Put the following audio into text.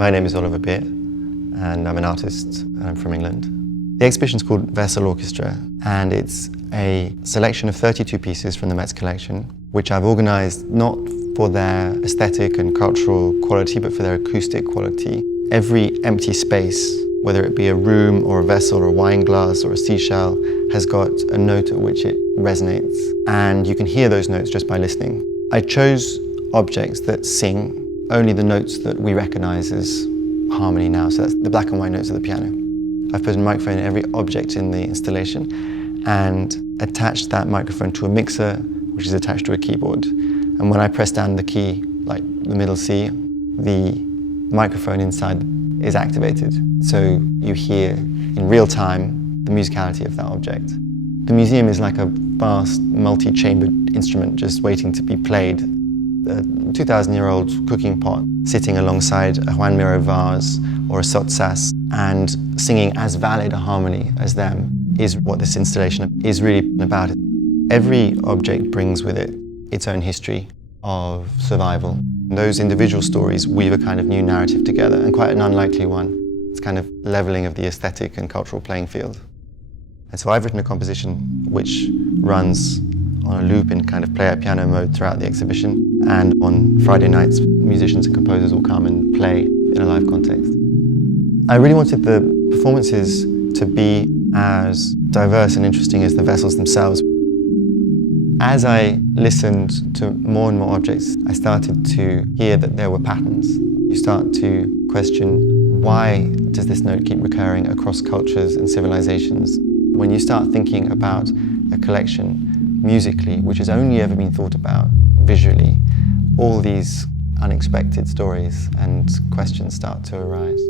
My name is Oliver Beer, and I'm an artist, and I'm from England. The exhibition's called Vessel Orchestra, and it's a selection of 32 pieces from the Met's collection, which I've organised not for their aesthetic and cultural quality, but for their acoustic quality. Every empty space, whether it be a room or a vessel or a wine glass or a seashell, has got a note at which it resonates, and you can hear those notes just by listening. I chose objects that sing only the notes that we recognise as harmony now, so that's the black and white notes of the piano. I've put a microphone in every object in the installation and attached that microphone to a mixer, which is attached to a keyboard. And when I press down the key, like the middle C, the microphone inside is activated. So you hear in real time the musicality of that object. The museum is like a vast, multi-chambered instrument just waiting to be played. A 2,000-year-old cooking pot sitting alongside a Miró vase or a Sottsass and singing as valid a harmony as them is what this installation is really about. Every object brings with it its own history of survival. Those individual stories weave a kind of new narrative together, and quite an unlikely one. It's kind of levelling of the aesthetic and cultural playing field. And so I've written a composition which runs on a loop in kind of play-at-piano mode throughout the exhibition, and on Friday nights musicians and composers will come and play in a live context. I really wanted the performances to be as diverse and interesting as the vessels themselves. As I listened to more and more objects, I started to hear that there were patterns. You start to question, why does this note keep recurring across cultures and civilizations? When you start thinking about a collection musically, which has only ever been thought about visually, all these unexpected stories and questions start to arise.